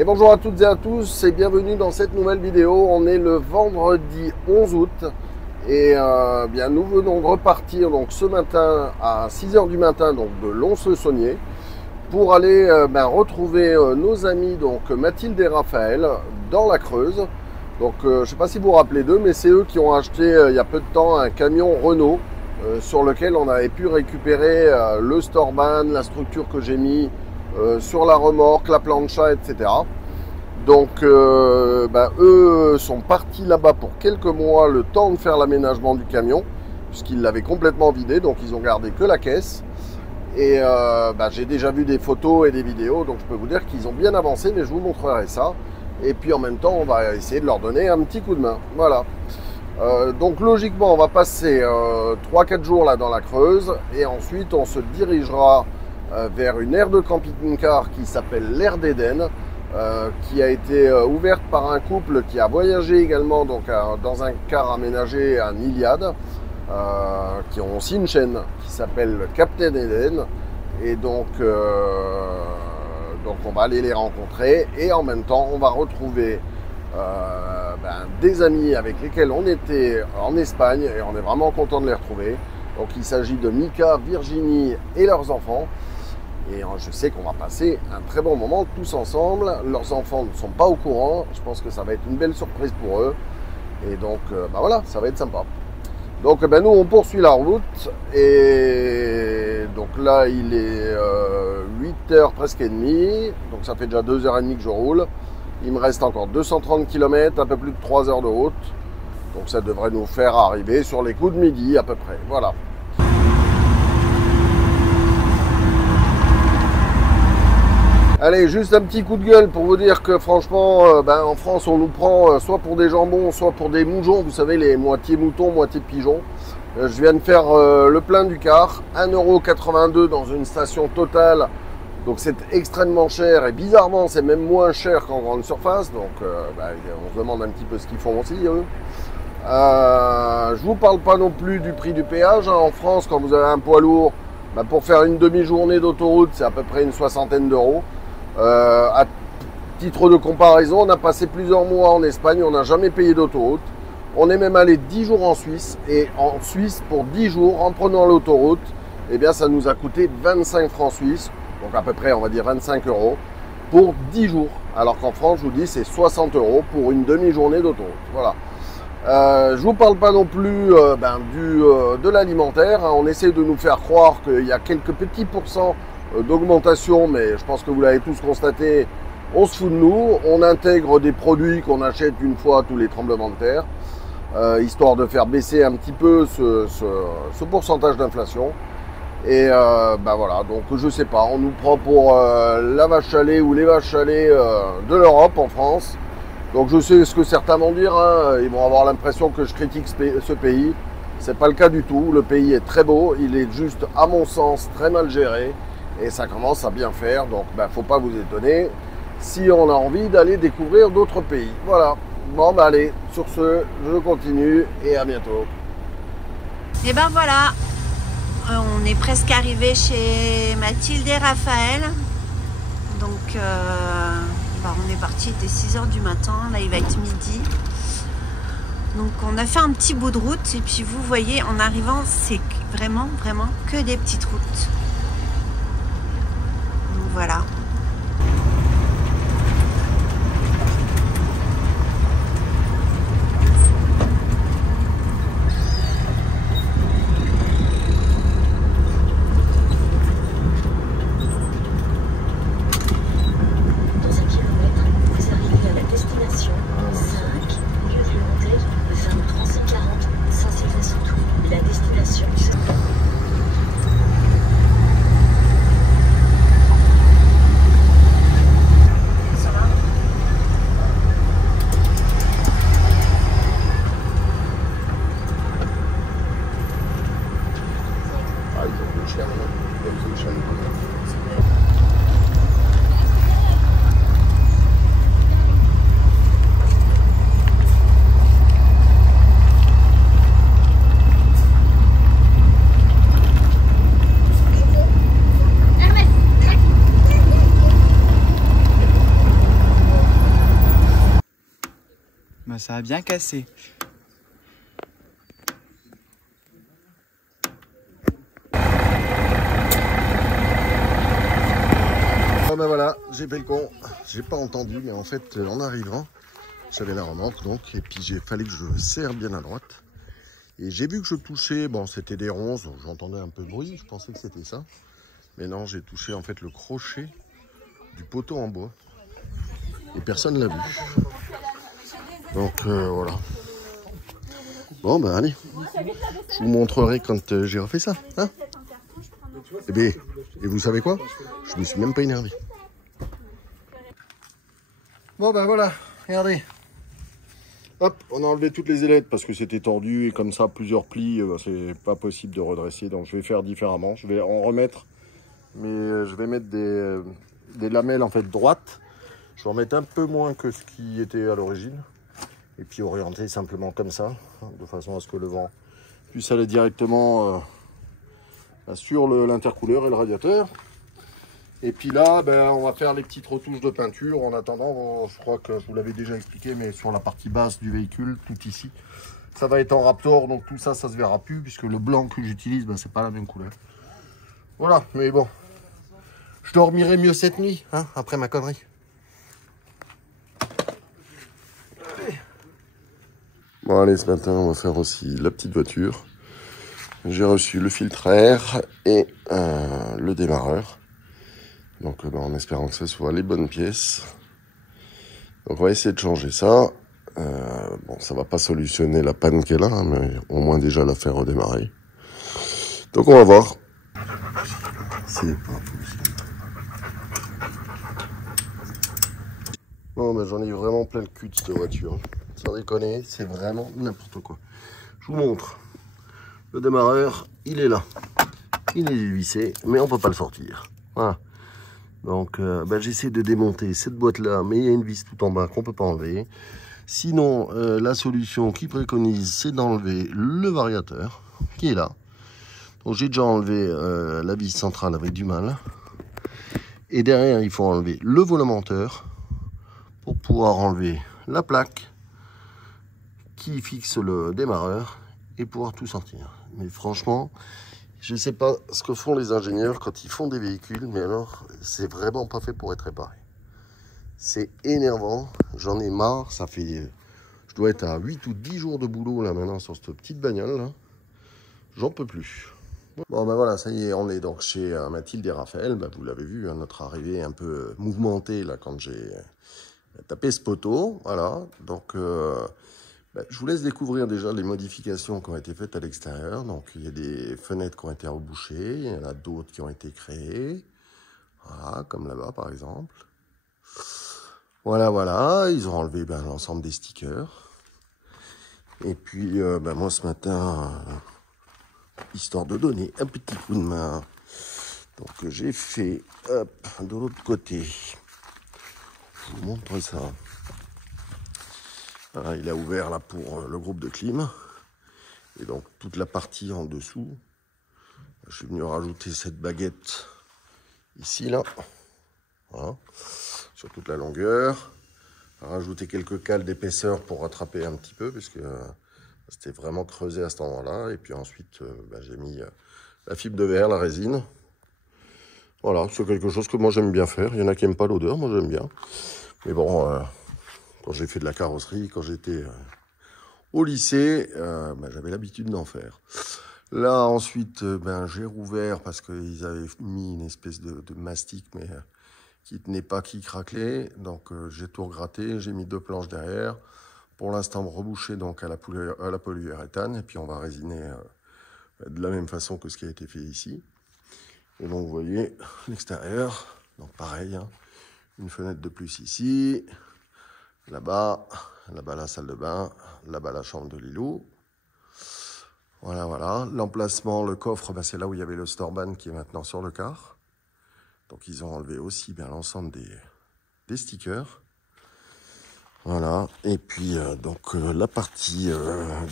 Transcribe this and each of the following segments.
Et bonjour à toutes et à tous et bienvenue dans cette nouvelle vidéo. On est le vendredi 11 août et bien nous venons de repartir donc ce matin à 6 h du matin donc de Lons-le-Saunier pour aller retrouver nos amis donc Mathilde et Raphaël dans la Creuse. Donc je ne sais pas si vous vous rappelez d'eux, mais c'est eux qui ont acheté il y a peu de temps un camion Renault sur lequel on avait pu récupérer le Storban, la structure que j'ai mis sur la remorque, la plancha, etc. Donc eux sont partis là-bas pour quelques mois, le temps de faire l'aménagement du camion, puisqu'ils l'avaient complètement vidé, donc ils ont gardé que la caisse. Et j'ai déjà vu des photos et des vidéos, donc je peux vous dire qu'ils ont bien avancé, mais je vous montrerai ça. Et puis en même temps, on va essayer de leur donner un petit coup de main. Voilà. Donc logiquement, on va passer 3-4 jours là dans la Creuse, et ensuite on se dirigera vers une aire de camping-car qui s'appelle l'aire d'Éden, qui a été ouverte par un couple qui a voyagé également donc, dans un car aménagé à Iliade, qui ont aussi une chaîne qui s'appelle Captain Eden. Et donc on va aller les rencontrer et en même temps on va retrouver des amis avec lesquels on était en Espagne et on est vraiment content de les retrouver. Donc il s'agit de Mika, Virginie et leurs enfants. Et je sais qu'on va passer un très bon moment tous ensemble. Leurs enfants ne sont pas au courant. Je pense que ça va être une belle surprise pour eux. Et donc, voilà, ça va être sympa. Donc, nous, on poursuit la route. Et donc là, il est 8 h presque et demie. Donc, ça fait déjà 2 h 30 que je roule. Il me reste encore 230 km, un peu plus de 3 heures de route. Donc, ça devrait nous faire arriver sur les coups de midi à peu près. Voilà. Allez, juste un petit coup de gueule pour vous dire que franchement, en France, on nous prend soit pour des jambons, soit pour des moujons. Vous savez, les moitié moutons, moitié pigeons. Je viens de faire le plein du car. 1,82 € dans une station Total. Donc c'est extrêmement cher. Et bizarrement, c'est même moins cher qu'en grande surface. Donc on se demande un petit peu ce qu'ils font aussi, eux. Je vous parle pas non plus du prix du péage. En France, quand vous avez un poids lourd, pour faire une demi-journée d'autoroute, c'est à peu près une soixantaine d'euros. À titre de comparaison, on a passé plusieurs mois en Espagne, on n'a jamais payé d'autoroute. On est même allé 10 jours en Suisse, et en Suisse, pour 10 jours, en prenant l'autoroute, ça nous a coûté 25 francs suisses, donc à peu près, on va dire 25 € pour 10 jours. Alors qu'en France, je vous dis, c'est 60 € pour une demi-journée d'autoroute. Voilà. Je vous parle pas non plus de l'alimentaire. On essaie de nous faire croire qu'il y a quelques petits pourcents d'augmentation, mais je pense que vous l'avez tous constaté, on se fout de nous, on intègre des produits qu'on achète une fois tous les tremblements de terre, histoire de faire baisser un petit peu ce pourcentage d'inflation. Et voilà, donc je sais pas, on nous prend pour la vache à lait ou les vaches à lait de l'Europe en France. Donc je sais ce que certains vont dire, hein, ils vont avoir l'impression que je critique ce pays. C'est pas le cas du tout, le pays est très beau, il est juste à mon sens très mal géré. Et ça commence à bien faire, donc faut pas vous étonner si on a envie d'aller découvrir d'autres pays. Voilà, bon allez, sur ce, je continue et à bientôt. Et voilà, on est presque arrivé chez Mathilde et Raphaël. Donc on est parti, il était 6 h du matin, là il va être midi. Donc on a fait un petit bout de route et puis vous voyez en arrivant, c'est vraiment que des petites routes. Voilà. Dans 1 kilomètre, vous arrivez à la destination 5, lieu de montée, 2340, Saint-Sylvestre-Tout. La destination. ça a bien cassé. Ah ben voilà, j'ai fait le con. J'ai pas entendu, mais en fait, en arrivant, j'avais la remonte donc, et puis il fallait que je serre bien à droite. Et j'ai vu que je touchais, bon c'était des ronces, j'entendais un peu de bruit, je pensais que c'était ça. Mais non, j'ai touché en fait le crochet du poteau en bois. Et personne l'a vu. Donc voilà. Bon ben allez, je vous montrerai quand j'ai refait ça. Hein, et bien, et vous savez quoi? Je me suis même pas énervé. Bon ben voilà, regardez. Hop, on a enlevé toutes les ailettes parce que c'était tordu et comme ça, plusieurs plis, c'est pas possible de redresser. Donc je vais faire différemment. Je vais en remettre, mais je vais mettre des lamelles en fait droites. Je vais en mettre un peu moins que ce qui était à l'origine. Et puis orienter simplement comme ça, de façon à ce que le vent puisse aller directement sur l'intercouleur et le radiateur. Et puis là, ben, on va faire les petites retouches de peinture. En attendant, je crois que je vous l'avais déjà expliqué, mais sur la partie basse du véhicule, tout ici, ça va être en Raptor. Donc tout ça, ça se verra plus, puisque le blanc que j'utilise, ben, c'est pas la même couleur. Voilà, mais bon, je dormirai mieux cette nuit, hein, après ma connerie. Bon allez, ce matin, on va faire aussi la petite voiture. J'ai reçu le filtre à air et le démarreur. Donc en espérant que ce soit les bonnes pièces. Donc on va essayer de changer ça. Bon, ça va pas solutionner la panne qu'elle a, hein, mais au moins déjà la faire redémarrer. Donc on va voir. C'est pas possible. Bon, ben j'en ai vraiment plein le cul de cette voiture. Sans déconner, c'est vraiment n'importe quoi. Je vous montre. Le démarreur, il est là. Il est vissé, mais on peut pas le sortir. Voilà. Donc, j'essaie de démonter cette boîte-là, mais il y a une vis tout en bas qu'on peut pas enlever. Sinon, la solution qu'il préconise, c'est d'enlever le variateur, qui est là. Donc, j'ai déjà enlevé la vis centrale avec du mal. Et derrière, il faut enlever le volomonteur pour pouvoir enlever la plaque qui fixe le démarreur et pouvoir tout sortir. Mais franchement, je ne sais pas ce que font les ingénieurs quand ils font des véhicules, mais alors, c'est vraiment pas fait pour être réparé. C'est énervant, j'en ai marre, ça fait... Je dois être à 8 ou 10 jours de boulot là maintenant sur cette petite bagnole là. J'en peux plus. Bon ben voilà, ça y est, on est donc chez Mathilde et Raphaël. Ben, vous l'avez vu, hein, notre arrivée un peu mouvementée là quand j'ai tapé ce poteau. Voilà, donc... je vous laisse découvrir déjà les modifications qui ont été faites à l'extérieur. Donc, il y a des fenêtres qui ont été rebouchées. Il y en a d'autres qui ont été créées. Voilà, comme là-bas, par exemple. Voilà, voilà. Ils ont enlevé l'ensemble des stickers. Et puis, moi, ce matin, histoire de donner un petit coup de main, donc j'ai fait, hop, de l'autre côté. Je vous montre ça. Voilà, il a ouvert là pour le groupe de clim. Et donc toute la partie en dessous. Je suis venu rajouter cette baguette ici, là. Voilà. Sur toute la longueur. Rajouter quelques cales d'épaisseur pour rattraper un petit peu, puisque c'était vraiment creusé à cet endroit-là. Et puis ensuite, j'ai mis la fibre de verre, la résine. Voilà, c'est quelque chose que moi j'aime bien faire. Il y en a qui n'aiment pas l'odeur, moi j'aime bien. Mais bon... quand j'ai fait de la carrosserie, quand j'étais au lycée, j'avais l'habitude d'en faire. Là, ensuite, j'ai rouvert parce qu'ils avaient mis une espèce de mastic, mais qui tenait pas, qui craquelait. Donc, j'ai tout regratté, j'ai mis 2 planches derrière. Pour l'instant, rebouché donc à la polyuréthane. Et puis, on va résiner de la même façon que ce qui a été fait ici. Et donc, vous voyez l'extérieur. Donc, pareil, hein, une fenêtre de plus ici. Là-bas, la salle de bain, là-bas la chambre de Lilou. Voilà, voilà. L'emplacement, le coffre, c'est là où il y avait le Storban qui est maintenant sur le car. Donc ils ont enlevé aussi l'ensemble des stickers. Voilà. Et puis la partie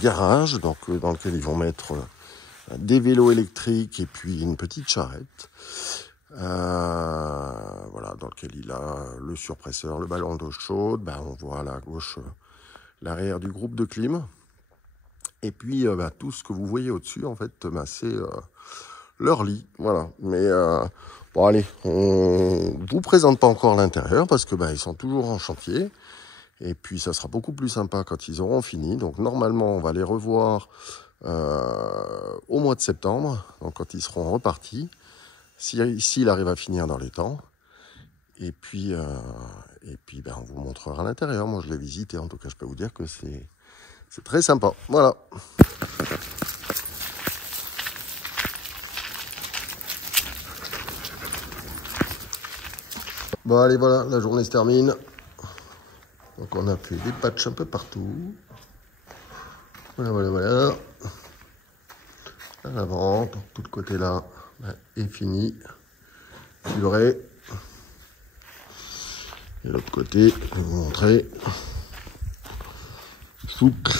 garage, donc dans lequel ils vont mettre des vélos électriques et puis une petite charrette. Voilà, dans lequel il a le surpresseur, le ballon d'eau chaude. On voit là à gauche l'arrière du groupe de clim. Et puis, tout ce que vous voyez au-dessus, en fait, c'est leur lit. Voilà. Mais bon, allez, on ne vous présente pas encore l'intérieur parce que ils sont toujours en chantier. Et puis, ça sera beaucoup plus sympa quand ils auront fini. Donc, normalement, on va les revoir au mois de septembre. Donc, quand ils seront repartis, s'il arrive à finir dans les temps. Et puis, on vous montrera l'intérieur. Moi, je l'ai visité. En tout cas, je peux vous dire que c'est très sympa. Voilà. Bon, allez, voilà, la journée se termine. Donc, on a fait des patchs un peu partout. Voilà. À l'avant, donc tout le côté là est fini. Fibré. Et l'autre côté, je vais vous montrer. Souple.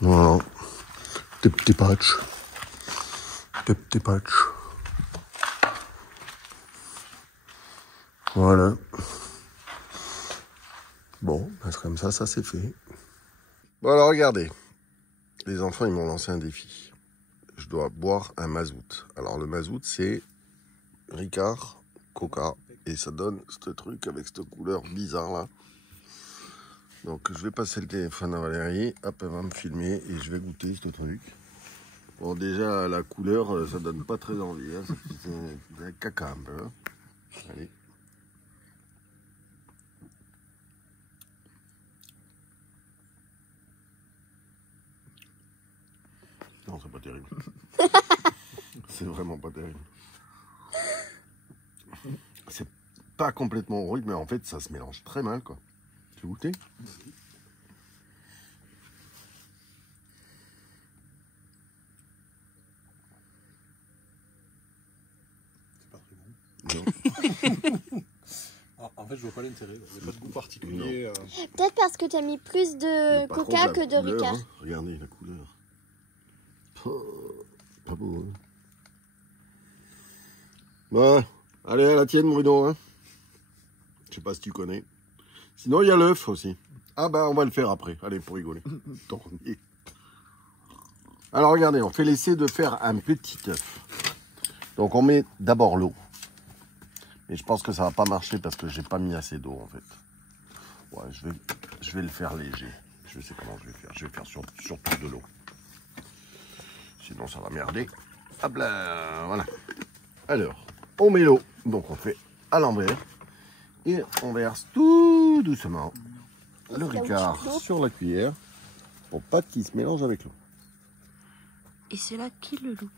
Voilà. Des petits patchs. Voilà. Bon, c'est comme ça c'est fait. Bon, alors regardez. Les enfants, ils m'ont lancé un défi. Je dois boire un mazout. Alors, le mazout, c'est Ricard, Coca. Et ça donne ce truc avec cette couleur bizarre là. Donc je vais passer le téléphone à Valérie. Hop, elle va me filmer et je vais goûter ce truc. Bon, déjà la couleur, ça donne pas très envie. Hein. C'est un caca un peu. Hein. Allez. Non, c'est pas terrible. C'est vraiment pas terrible. C'est pas complètement horrible, mais en fait, ça se mélange très mal, quoi. Tu veux goûter? C'est pas très bon. En fait, je vois pas l'intérêt. Il n'y a pas de goût particulier. Peut-être parce que tu as mis plus de Coca que de Ricard. Hein, regardez la couleur. Pas beau, hein. Bon, allez à la tienne, Bruno. Hein. Je sais pas si tu connais. Sinon, il y a l'œuf aussi. Ah on va le faire après. Allez, pour rigoler. Alors, regardez, on fait l'essai de faire un petit œuf. Donc, on met d'abord l'eau. Mais je pense que ça va pas marcher parce que j'ai pas mis assez d'eau, en fait. Ouais, je vais le faire léger. Je sais comment je vais faire. Je vais faire surtout de l'eau. Sinon, ça va merder. Hop là, voilà. Alors, on met l'eau. Donc, on fait à l'envers. Et on verse tout doucement le Ricard sur la cuillère pour pas qu'il se mélange avec l'eau. Et c'est là qu'il le loupe.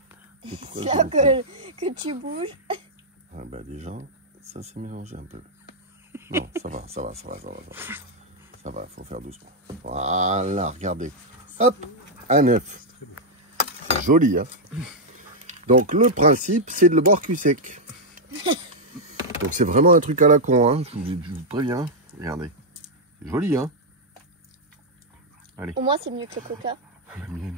C'est là que tu bouges. Ah déjà, ça s'est mélangé un peu. Non, ça va. Ça va, faut faire doucement. Voilà, regardez. Hop, un œuf. C'est joli, hein. Donc le principe, c'est de le boire cul sec. Donc c'est vraiment un truc à la con, hein. Je vous préviens. Regardez. C'est joli, hein. Allez. Au moins, c'est mieux que le Coca. La mienne.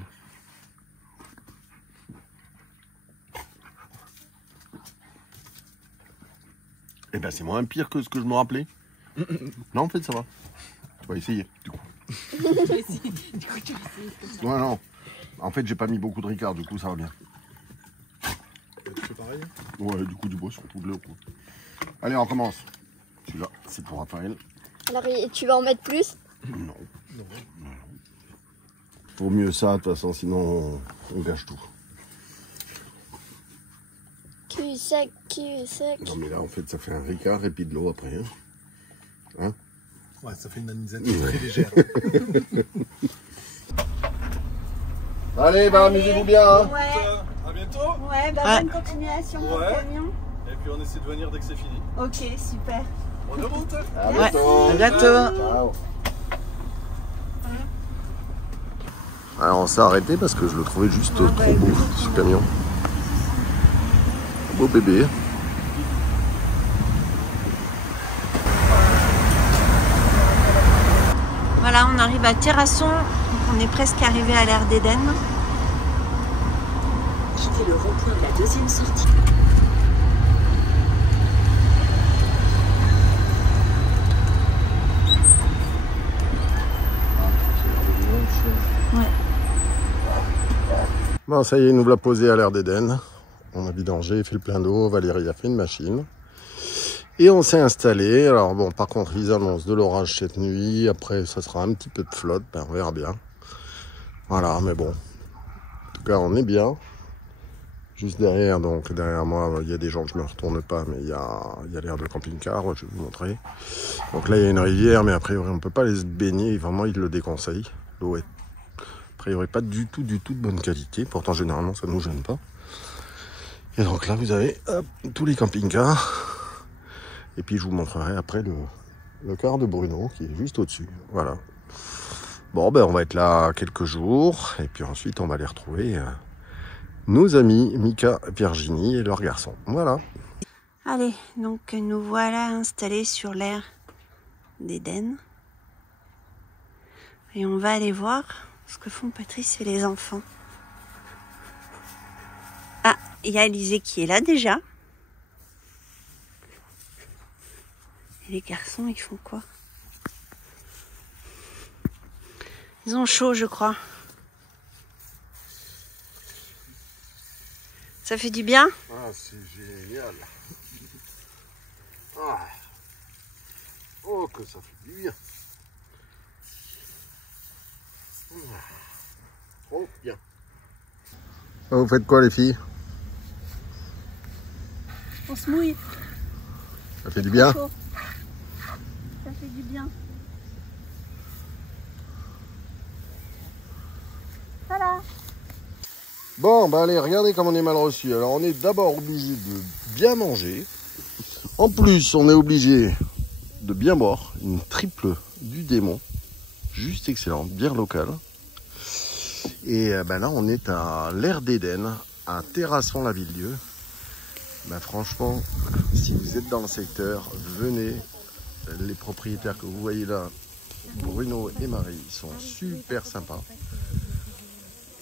Eh ben c'est moins pire que ce que je me rappelais. Non, en fait, ça va. Tu vas essayer, du coup. Ouais, non. En fait, j'ai pas mis beaucoup de Ricard, du coup, ça va bien. C'est pareil. Ouais, du coup, du bois surtout de l'eau. Allez, on commence. Celui-là, c'est pour Raphaël. Alors, tu vas en mettre plus? Non. Faut mieux ça, de toute façon, sinon on gâche tout. Cul sec. Non, mais là, en fait, ça fait un Ricard et puis de l'eau après. Hein? Ouais, ça fait une anisette très légère. Allez, amusez-vous bien. Hein. Ouais. À bientôt. Ouais, bonne continuation pour le camion. Et puis on essaie de venir dès que c'est fini. Ok, super. Bonne route. À bientôt. À bientôt. Ciao. Alors, on s'est arrêté parce que je le trouvais juste trop beau, ce camion. Un beau bébé. Voilà, on arrive à Terrasson. On est presque arrivé à l'Air d'Éden. Quittez le rond-point de la deuxième sortie. Bon, ça y est, nous voilà posés à l'air d'Éden. On a vidangé, fait le plein d'eau. Valérie a fait une machine. Et on s'est installé. Alors bon, par contre, ils annoncent de l'orage cette nuit. Après, ça sera un petit peu de flotte. Ben, on verra bien. Voilà, mais bon. En tout cas, on est bien. Juste derrière, donc derrière moi, il y a des gens, je ne me retourne pas, mais il y a l'air de camping-car, je vais vous montrer. Donc là, il y a une rivière, mais a priori, on ne peut pas les baigner. Vraiment, ils le déconseillent. L'eau est a priori pas du tout de bonne qualité. Pourtant, généralement, ça ne nous gêne pas. Et donc là, vous avez hop, tous les camping-cars. Et puis, je vous montrerai après le car de Bruno, qui est juste au-dessus. Voilà. Bon, ben, on va être là quelques jours. Et puis ensuite, on va les retrouver nos amis Mika, Virginie et leur garçon. Voilà. Allez, donc nous voilà installés sur l'aire d'Éden. Et on va aller voir ce que font Patrice et les enfants. Ah, il y a Alizé qui est là déjà. Et les garçons, ils font quoi? Ils ont chaud, je crois. Ça fait du bien? Ah, c'est génial. Ah. Oh, que ça fait du bien. Oh, bien. Vous faites quoi, les filles? On se mouille. Ça fait du bien? Ça fait du bien. Voilà. Bon, bah allez, regardez comme on est mal reçu. Alors, on est d'abord obligé de bien manger. En plus, on est obligé de bien boire. Une triple du démon. Juste excellente, bière locale. Et ben là, on est à l'aire d'Éden, à Terrasson-la-Ville-Dieu. Ben, franchement, si vous êtes dans le secteur, venez. Les propriétaires que vous voyez là, Bruno et Marie, sont super sympas.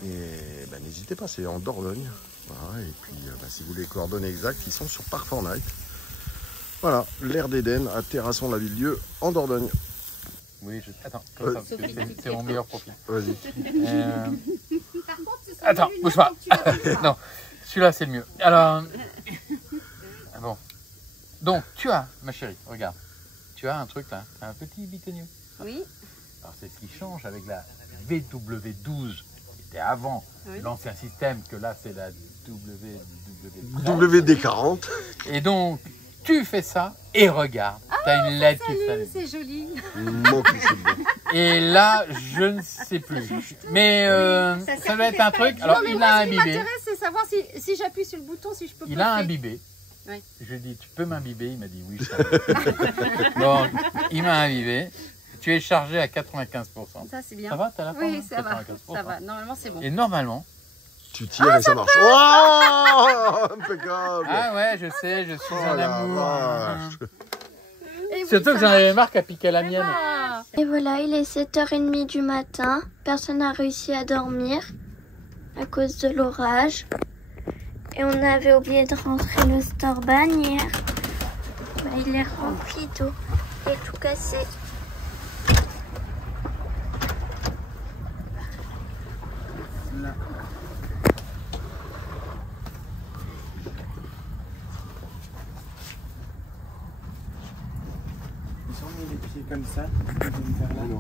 Et ben, n'hésitez pas, c'est en Dordogne. Voilà, et puis, ben, si vous voulez les coordonnées exactes, ils sont sur Park4Night. Voilà, l'aire d'Éden à Terrasson-la-Ville-Dieu, en Dordogne. Oui, attends, comme ça, c'est mon meilleur profil. Vas-y. Par contre, ce sont Attends, des bouge pas. lunettes que tu as Non, celui-là, c'est le mieux. Alors, bon. Donc, tu as, ma chérie, regarde. Tu as un truc là, un petit bitonio. Oui. Alors, c'est ce qui change avec la VW12, qui était avant l'ancien système, que là, c'est la WD-40. Et donc, tu fais ça et regarde. Tu as une LED qui s'allume. C'est joli. Et là, je ne sais plus. Mais ça doit être un truc. Alors, non, mais il moi, a ce qui imbibé. m'intéresse, c'est savoir si j'appuie sur le bouton, si je peux Il pousser. a imbibé. Oui. Je lui ai dit, tu peux m'imbiber? Il m'a dit, oui, je savais. Donc, il m'a imbibé. Tu es chargé à 95%. Ça, c'est bien. Ça va? T'as la forme? Oui, ça va. 95%. Ça va. Normalement, c'est bon. Et normalement... Tu tires et ça marche. Oh, impeccable. Ah ouais, je sais, je suis un amour. Et oui, Surtout ça que j'en marche. avais marre qu'à piquer la mienne. Ah. Et voilà, il est 7h30 du matin. Personne n'a réussi à dormir à cause de l'orage. Et on avait oublié de rentrer le store-ban hier. Bah, il est rempli d'eau. Il est tout cassé. Si on met les pieds comme ça, on va vers là.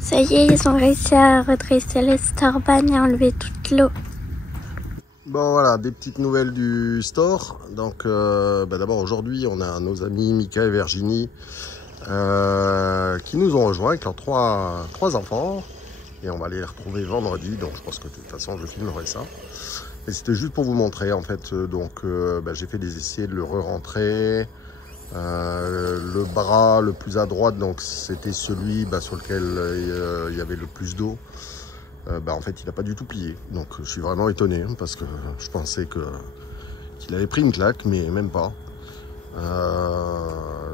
Ça y est, ils ont réussi à redresser le store-ban et enlever toute l'eau. Bon voilà, des petites nouvelles du store. Donc d'abord aujourd'hui on a nos amis Mika et Virginie qui nous ont rejoints avec leurs trois enfants. Et on va aller les retrouver vendredi, donc je pense que de toute façon je filmerai ça. Et c'était juste pour vous montrer en fait, donc j'ai fait des essais de le re-rentrer. Le bras le plus à droite, donc c'était celui sur lequel il y avait le plus d'eau. En fait, il n'a pas du tout plié. Donc, je suis vraiment étonné hein, parce que je pensais qu'il avait pris une claque, mais même pas.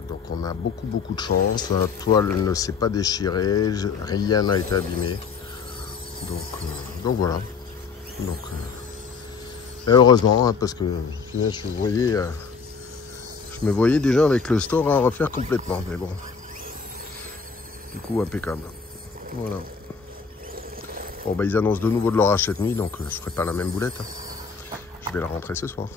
Donc, on a beaucoup de chance. La toile ne s'est pas déchirée, rien n'a été abîmé. Donc voilà. Donc, heureusement, hein, parce que je me voyais déjà avec le store à refaire complètement, mais bon. Du coup, impeccable. Voilà. Bon, ils annoncent de nouveau de l'orage cette nuit, donc je ferai pas la même boulette. Hein. Je vais la rentrer ce soir.